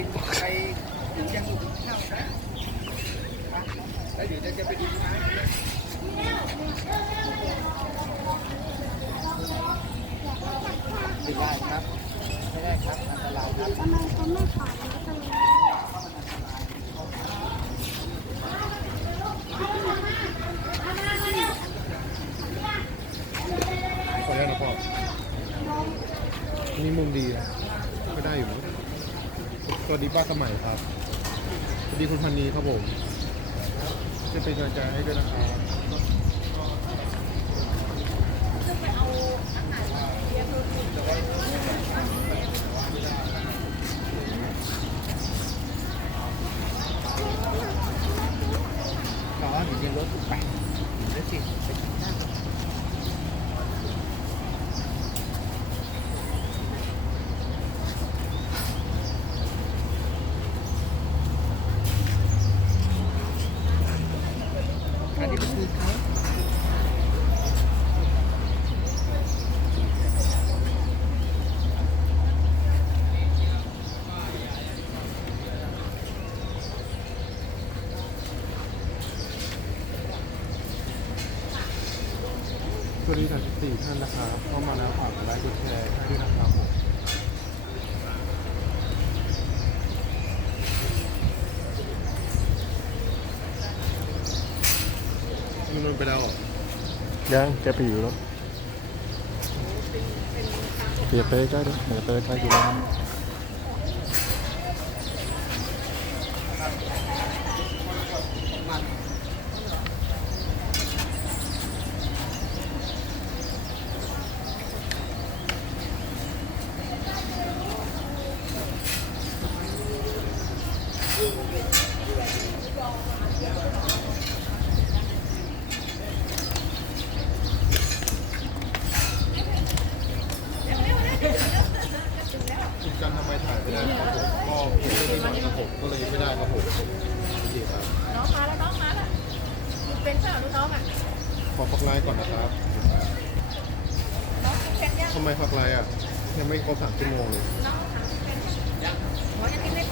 กินไปถึงยังอยู่ข้าวนะแล้วเดี๋ยวจะไปดูนะไม่ได้ครับไม่ได้ครับอันตรายครับทำไมเขาไม่ถอดแล้วตรงนี้ขออนุญาตนะพ่อนี่มุมดีนะก็ได้อยู่นะ วัสดีป้าสมัยครับสวัสดีคุณพันนีครับผมจะเป็นกำลังใจให้ด้วยนะครับร้อนอยู่ในรถไปแล้วสิไปกินข้าวอันนี้เป็น คือเขาสวัสดีท่านสี่ท่านนะครับเข้ามาแล้วฝากกดไลค์กดแชร์ให้ด้วยนะครับผม มันลงไปแล้วเหรอยังแกไปอยู่แล้วเดี๋ยวไปใกล้ด้วยเดี๋ยวไปใกล้อยู่แล้วคุณกันทำไมถ่ายไม่ได้ครับผมก็ผมไม่ได้ถ่ายครับผมก็เลยไม่ได้ครับผมโอเคครับ น้องมาแล้วน้องมาแล้ว เป็นเปล่าลูกน้องอะขอพักไลน์ก่อนนะครับน้องเป็นยังทำไมพักไลน์อะ ยังไม่ครบสามชั่วโมงเลย น้องถามเป็นยังหมอยังกินไม่